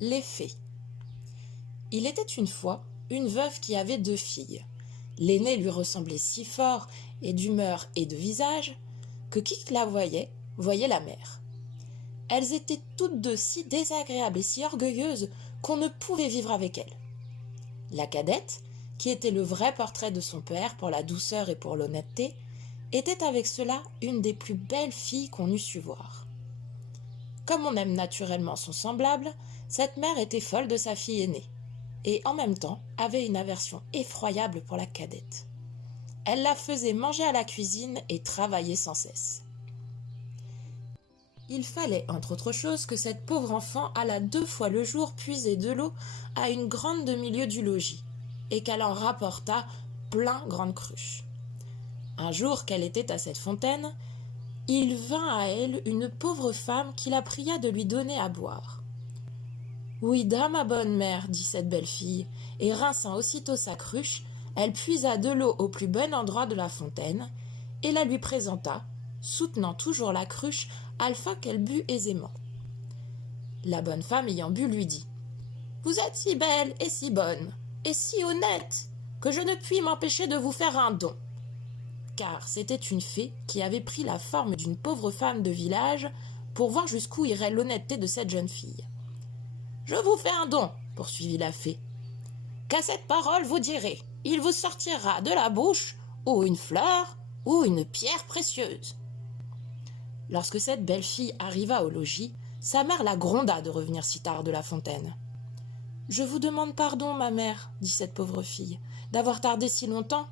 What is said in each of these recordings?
Les fées. Il était une fois une veuve qui avait 2 filles. L'aînée lui ressemblait si fort et d'humeur et de visage que qui la voyait la mère. Elles étaient toutes deux si désagréables et si orgueilleuses qu'on ne pouvait vivre avec elles. La cadette, qui était le vrai portrait de son père pour la douceur et pour l'honnêteté, était avec cela une des plus belles filles qu'on eût su voir. Comme on aime naturellement son semblable, cette mère était folle de sa fille aînée, et en même temps avait une aversion effroyable pour la cadette. Elle la faisait manger à la cuisine et travailler sans cesse. Il fallait, entre autres choses, que cette pauvre enfant allât 2 fois le jour puiser de l'eau à une grande demi-lieue du logis, et qu'elle en rapportât plein grandes cruches. Un jour qu'elle était à cette fontaine, il vint à elle une pauvre femme qui la pria de lui donner à boire. « Oui, da, ma bonne mère, dit cette belle fille, et rinçant aussitôt sa cruche, elle puisa de l'eau au plus bon endroit de la fontaine, et la lui présenta, soutenant toujours la cruche, afin qu'elle bût aisément. La bonne femme ayant bu lui dit « Vous êtes si belle et si bonne, et si honnête, que je ne puis m'empêcher de vous faire un don. » Car c'était une fée qui avait pris la forme d'une pauvre femme de village pour voir jusqu'où irait l'honnêteté de cette jeune fille. « Je vous fais un don, poursuivit la fée. Qu'à cette parole vous direz, il vous sortira de la bouche ou une fleur ou une pierre précieuse. » Lorsque cette belle fille arriva au logis, sa mère la gronda de revenir si tard de la fontaine. « Je vous demande pardon, ma mère, dit cette pauvre fille, d'avoir tardé si longtemps. »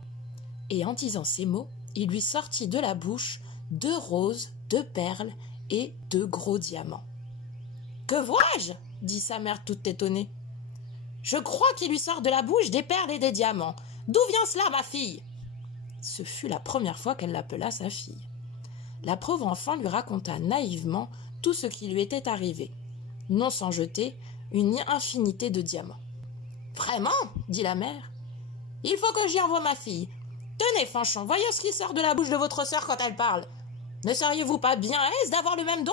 Et en disant ces mots, il lui sortit de la bouche 2 roses, 2 perles et 2 gros diamants. « Que vois-je » dit sa mère toute étonnée. « Je crois qu'il lui sort de la bouche des perles et des diamants. D'où vient cela, ma fille ?» Ce fut la première fois qu'elle l'appela sa fille. La pauvre enfant lui raconta naïvement tout ce qui lui était arrivé, non sans jeter une infinité de diamants. « Vraiment ?» dit la mère. « Il faut que j'y envoie ma fille. Tenez, Fanchon, voyez ce qui sort de la bouche de votre sœur quand elle parle. Ne seriez-vous pas bien aise d'avoir le même don ?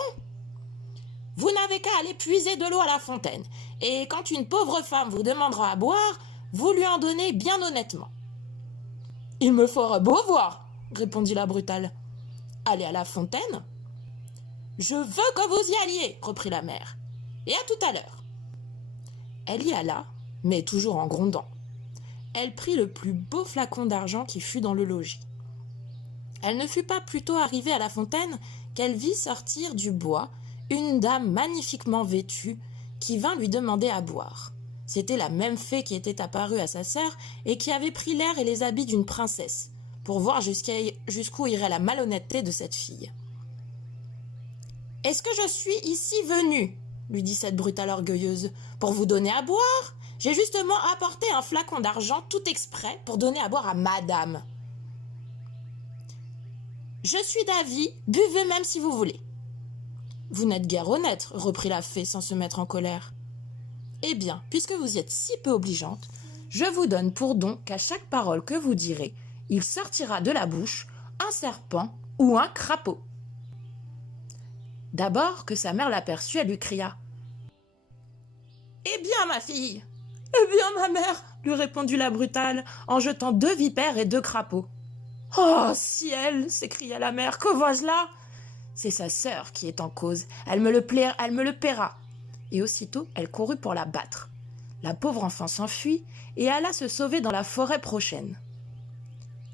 Vous n'avez qu'à aller puiser de l'eau à la fontaine, et quand une pauvre femme vous demandera à boire, vous lui en donnez bien honnêtement. »« Il me fera beau voir, » répondit la brutale. « Allez à la fontaine ?»« Je veux que vous y alliez, » reprit la mère. « Et à tout à l'heure. » Elle y alla, mais toujours en grondant. Elle prit le plus beau flacon d'argent qui fut dans le logis. Elle ne fut pas plutôt arrivée à la fontaine qu'elle vit sortir du bois une dame magnifiquement vêtue qui vint lui demander à boire. C'était la même fée qui était apparue à sa sœur et qui avait pris l'air et les habits d'une princesse pour voir jusqu'où irait la malhonnêteté de cette fille. « Est-ce que je suis ici venue, lui dit cette brutale orgueilleuse, pour vous donner à boire ? J'ai justement apporté un flacon d'argent tout exprès pour donner à boire à madame. »« Je suis d'avis, buvez même si vous voulez. »« Vous n'êtes guère honnête, reprit la fée sans se mettre en colère. Eh bien, puisque vous y êtes si peu obligeante, je vous donne pour don qu'à chaque parole que vous direz, il sortira de la bouche un serpent ou un crapaud. » D'abord que sa mère l'aperçut, elle lui cria « Eh bien, ma fille !»« Eh bien, ma mère !» lui répondit la brutale, en jetant 2 vipères et 2 crapauds. « Oh, ciel !» s'écria la mère, « que vois-je là ? C'est sa sœur qui est en cause, elle me le paiera. » Et aussitôt, elle courut pour la battre. La pauvre enfant s'enfuit et alla se sauver dans la forêt prochaine.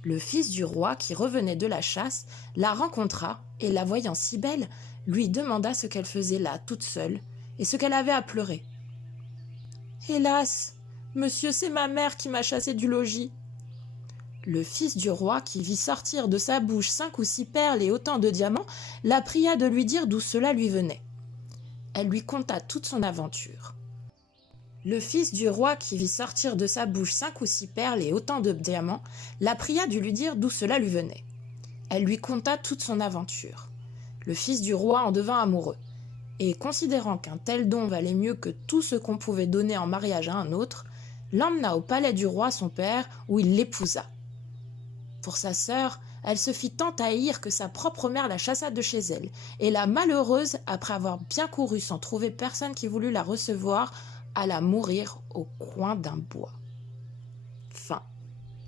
Le fils du roi, qui revenait de la chasse, la rencontra et, la voyant si belle, lui demanda ce qu'elle faisait là, toute seule, et ce qu'elle avait à pleurer. « Hélas, monsieur, c'est ma mère qui m'a chassée du logis. » Le fils du roi, qui vit sortir de sa bouche 5 ou 6 perles et autant de diamants, la pria de lui dire d'où cela lui venait. Elle lui conta toute son aventure. Le fils du roi, qui vit sortir de sa bouche 5 ou 6 perles et autant de diamants, la pria de lui dire d'où cela lui venait. Elle lui conta toute son aventure. Le fils du roi en devint amoureux, et considérant qu'un tel don valait mieux que tout ce qu'on pouvait donner en mariage à un autre, l'emmena au palais du roi son père, où il l'épousa. Pour sa sœur, elle se fit tant haïr que sa propre mère la chassa de chez elle, et la malheureuse, après avoir bien couru sans trouver personne qui voulut la recevoir, alla mourir au coin d'un bois. Fin.